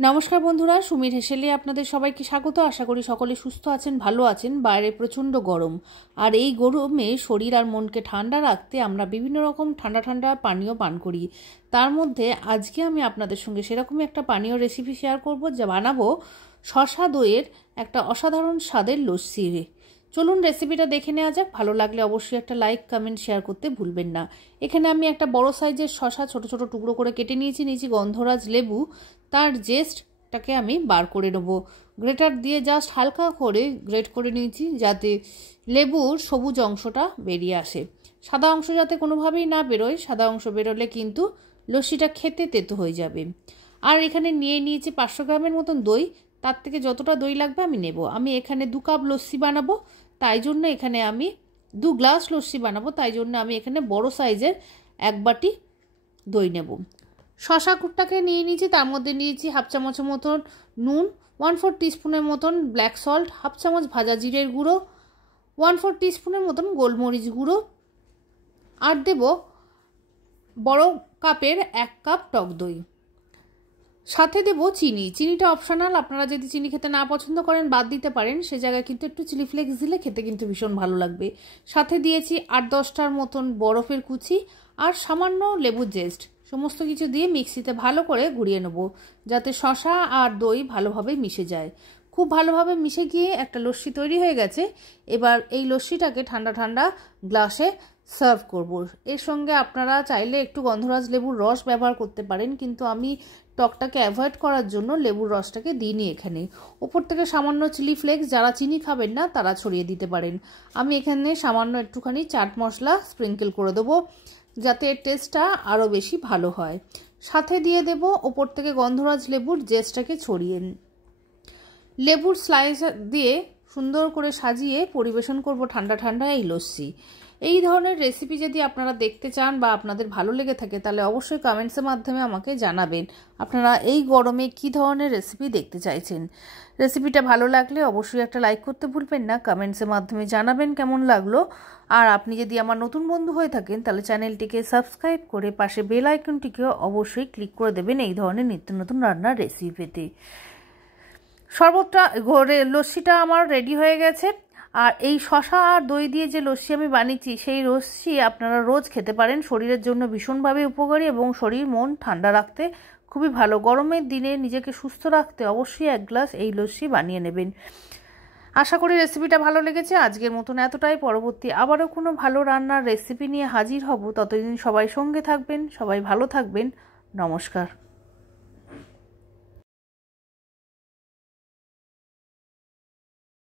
নমস্কার বন্ধুরা, সুমির হেসেলে আপনাদের সবাইকে স্বাগত। আশা করি সকলে সুস্থ আছেন, ভালো আছেন। বাইরে প্রচণ্ড গরম, আর এই গরমে শরীর আর মনকে ঠান্ডা রাখতে আমরা বিভিন্ন রকম ঠান্ডা ঠান্ডা পানীয় পান করি। তার মধ্যে আজকে আমি আপনাদের সঙ্গে সেরকমই একটা পানীয় রেসিপি শেয়ার করব, যা বানাবো শসা দইয়ের একটা অসাধারণ স্বাদের লস্যি। চলুন রেসিপিটা দেখে নেওয়া যাক। ভালো লাগলে অবশ্যই একটা লাইক, কমেন্ট, শেয়ার করতে ভুলবেন না। এখানে আমি একটা বড় সাইজের শসা ছোট ছোট টুকরো করে কেটে নিয়েছি গন্ধরাজ লেবু, তার জেস্টটাকে আমি বার করে নেব। গ্রেটার দিয়ে জাস্ট হালকা করে গ্রেট করে নিয়েছি, যাতে লেবুর সবুজ অংশটা বেরিয়ে আসে। সাদা অংশ যাতে কোনোভাবেই না বেরোয়, সাদা অংশ বেরোলে কিন্তু লস্যিটা খেতে তেতো হয়ে যাবে। আর এখানে নিয়ে নিয়েছি 500 গ্রামের মতন দই। তার থেকে যতটা দই লাগবে আমি নেব। আমি এখানে 2 কাপ লস্যি বানাবো, তাই জন্য এখানে আমি 2 গ্লাস লস্যি বানাবো, তাই জন্য আমি এখানে বড় সাইজের 1 বাটি দই নেব। শসা কুটটাকে নিয়ে নিয়েছি, তার মধ্যে নিয়েছি হাফ চামচের মতন নুন, 1/4 টিস্পুনের মতন ব্ল্যাক সল্ট, হাফ চামচ ভাজা জিরের গুঁড়ো, 1/4 টিস্পুনের মতন গোলমরিচ গুঁড়ো, আর দেব বড় কাপের 1 কাপ টক দই। সাথে দেব চিনি। চিনিটা অপশনাল, আপনারা যদি চিনি খেতে না পছন্দ করেন বাদ দিতে পারেন। সে জায়গায় কিন্তু একটু চিলি ফ্লেক্স দিলে খেতে কিন্তু ভীষণ ভালো লাগবে। সাথে দিয়েছি 8-10টার মতন বরফের কুচি আর সামান্য লেবুর জেস্ট। সমস্ত কিছু দিয়ে মিক্সিতে ভালো করে গুঁড়িয়ে নেব, যাতে শসা আর দই ভালোভাবে মিশে যায়। খুব ভালোভাবে মিশে গিয়ে একটা লস্যি তৈরি হয়ে গেছে। এবার এই লস্যিটাকে ঠান্ডা ঠান্ডা গ্লাসে সার্ভ করব। এর সঙ্গে আপনারা চাইলে একটু গন্ধরাজ লেবুর রস ব্যবহার করতে পারেন, কিন্তু আমি টকটাকে অ্যাভয়েড করার জন্য লেবুর রসটাকে দিইনি এখানে। ওপর থেকে সামান্য চিলি ফ্লেক্স, যারা চিনি খাবেন না তারা ছড়িয়ে দিতে পারেন। আমি এখানে সামান্য একটুখানি চাট মশলা স্প্রিঙ্কেল করে দেবো, যাতে এর টেস্টটা আরও বেশি ভালো হয়। সাথে দিয়ে দেব ওপর থেকে গন্ধরাজ লেবুর জেসটাকে ছড়িয়ে। লেবুর স্লাইস দিয়ে সুন্দর করে সাজিয়ে পরিবেশন করব ঠান্ডা ঠান্ডা এই লস্যি। এই ধরনের রেসিপি যদি আপনারা দেখতে চান বা আপনাদের ভালো লেগে থাকে, তাহলে অবশ্যই কমেন্টসের মাধ্যমে আমাকে জানাবেন আপনারা এই গরমে কি ধরনের রেসিপি দেখতে চাইছেন। রেসিপিটা ভালো লাগলে অবশ্যই একটা লাইক করতে ভুলবেন না, কমেন্টসের মাধ্যমে জানাবেন কেমন লাগলো। আর আপনি যদি আমার নতুন বন্ধু হয়ে থাকেন, তাহলে চ্যানেলটিকে সাবস্ক্রাইব করে পাশে বেল আইকনটিকে অবশ্যই ক্লিক করে দেবেন এই ধরনের নিত্য নতুন রান্নার রেসিপি পেতে। শরবতটা লস্যিটা আমার রেডি হয়ে গেছে। আর এই শসা আর দই দিয়ে যে লস্যি আমি বানিয়েছি, সেই লস্যি আপনারা রোজ খেতে পারেন। শরীরের জন্য ভীষণভাবে উপকারী এবং শরীর মন ঠান্ডা রাখতে খুবই ভালো। গরমের দিনে নিজেকে সুস্থ রাখতে অবশ্যই 1 গ্লাস এই লস্যি বানিয়ে নেবেন। আশা করি রেসিপিটা ভালো লেগেছে। আজকের মতন এতটাই। পরবর্তী আবারও কোনো ভালো রান্নার রেসিপি নিয়ে হাজির হব। ততদিন সবাই সঙ্গে থাকবেন, সবাই ভালো থাকবেন। নমস্কার।